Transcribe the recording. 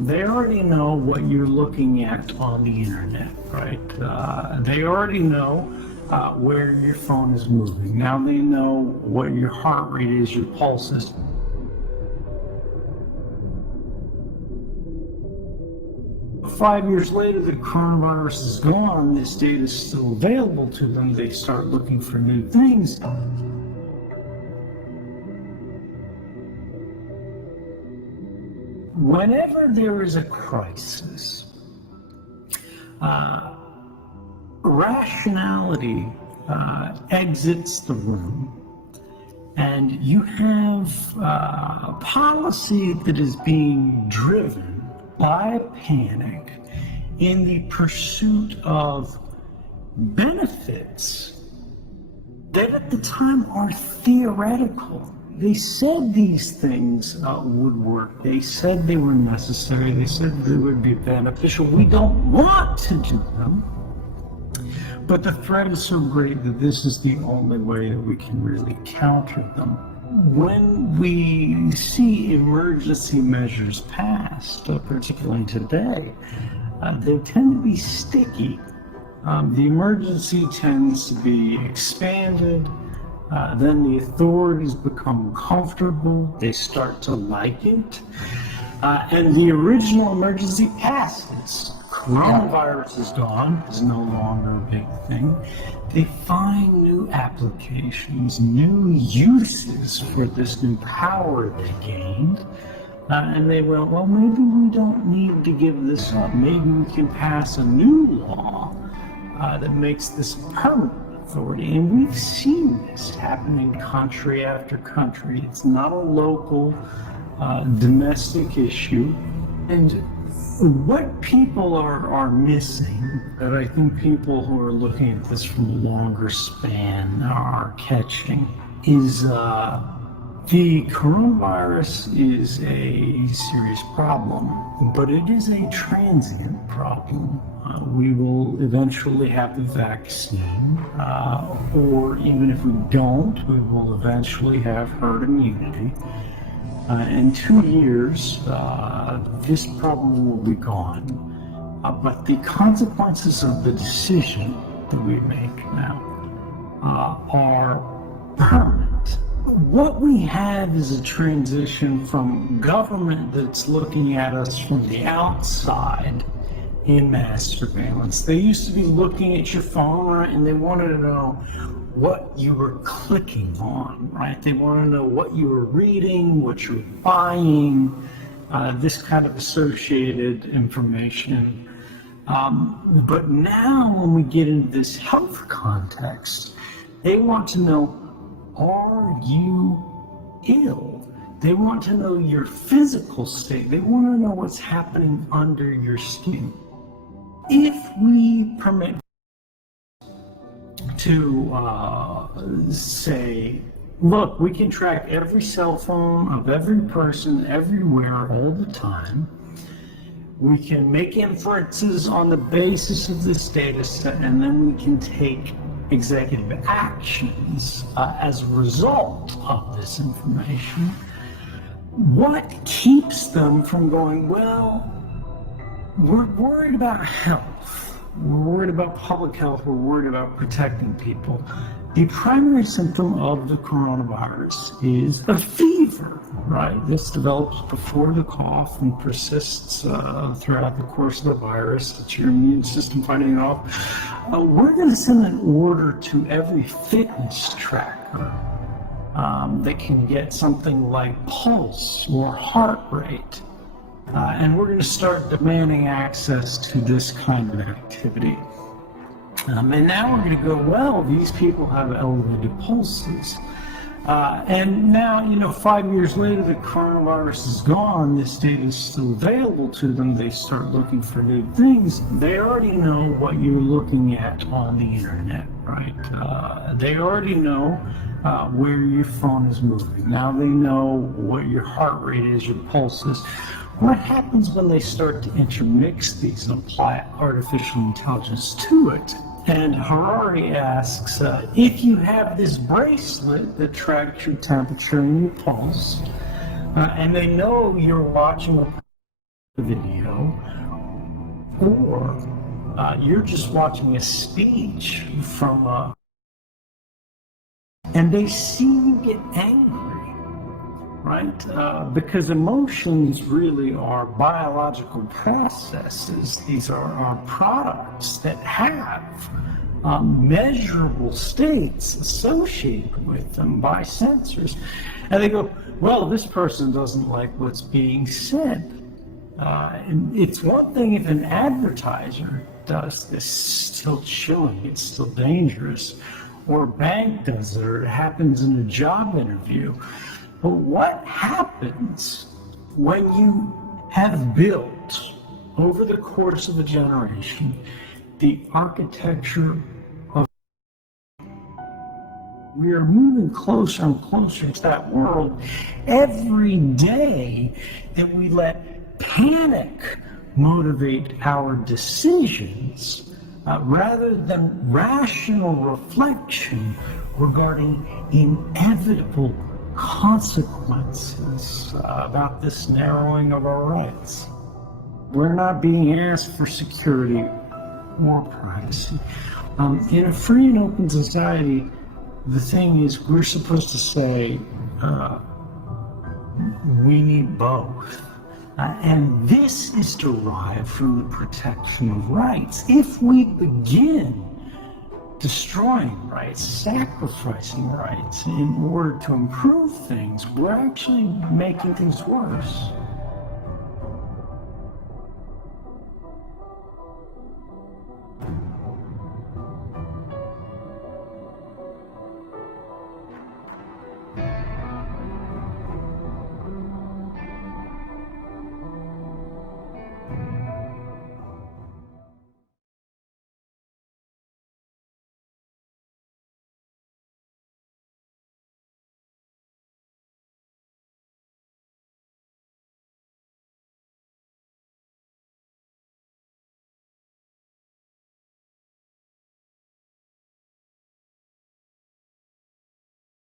They already know what you're looking at on the internet, right? They already know where your phone is moving. Now they know what your heart rate is, your pulse is. Five years later, the coronavirus is gone, this data is still available to them, they start looking for new things. Whenever there is a crisis, rationality exits the room, and you have a policy that is being driven by panic in the pursuit of benefits that at the time are theoretical. They said these things would work. They said they were necessary. They said they would be beneficial. We don't want to do them, but the threat is so great that this is the only way that we can really counter them. When we see emergency measures passed, particularly today, they tend to be sticky. The emergency tends to be expanded. Then the authorities become comfortable. They start to like it. And the original emergency passes. Coronavirus is gone, is no longer a big thing. They find new applications, new uses for this new power they gained. And they went, well, maybe we don't need to give this up. Maybe we can pass a new law that makes this permanent authority. And we've seen this happen in country after country. It's not a local, domestic issue. And what people are missing, that I think people who are looking at this from a longer span are catching, is the coronavirus is a serious problem, but it is a transient problem. We will eventually have the vaccine, or even if we don't, we will eventually have herd immunity. In 2 years, this problem will be gone. But the consequences of the decision that we make now are permanent. What we have is a transition from government that's looking at us from the outside in mass surveillance. They used to be looking at your phone, right, and they wanted to know what you were clicking on, right? They want to know what you were reading, what you're buying, this kind of associated information. But now when we get into this health context, they want to know, are you ill? They want to know your physical state. They want to know what's happening under your skin. If we permit to say, look, we can track every cell phone of every person everywhere all the time. We can make inferences on the basis of this data set, and then we can take executive actions as a result of this information. What keeps them from going, well, we're worried about health, we're worried about public health, we're worried about protecting people? The primary symptom of the coronavirus is a fever, right? This develops before the cough and persists throughout the course of the virus. It's your immune system fighting it off. We're going to send an order to every fitness tracker that can get something like pulse or heart rate. And we're going to start demanding access to this kind of activity. And now we're going to go, well, these people have elevated pulses. And now, 5 years later, the coronavirus is gone, this data is still available to them, they start looking for new things. They already know what you're looking at on the internet, right? They already know where your phone is moving. Now they know what your heart rate is, your pulse is. What happens when they start to intermix these and apply artificial intelligence to it? And Harari asks, if you have this bracelet that tracks your temperature and your pulse, and they know you're watching a video, or you're just watching a speech from and they see you get angry, right? Because emotions really are biological processes. These are products that have measurable states associated with them by sensors. And they go, well, this person doesn't like what's being said. And it's one thing if an advertiser does this, still chilling, it's still dangerous, or a bank does it, or it happens in a job interview. But what happens when you have built, over the course of a generation, the architecture of... We are moving closer and closer to that world every day that we let panic motivate our decisions rather than rational reflection regarding inevitable consequences about this narrowing of our rights. We're not being asked for security or privacy. In a free and open society, the thing is, we're supposed to say, we need both. And this is derived from the protection of rights. If we begin destroying rights, sacrificing rights in order to improve things, we're actually making things worse.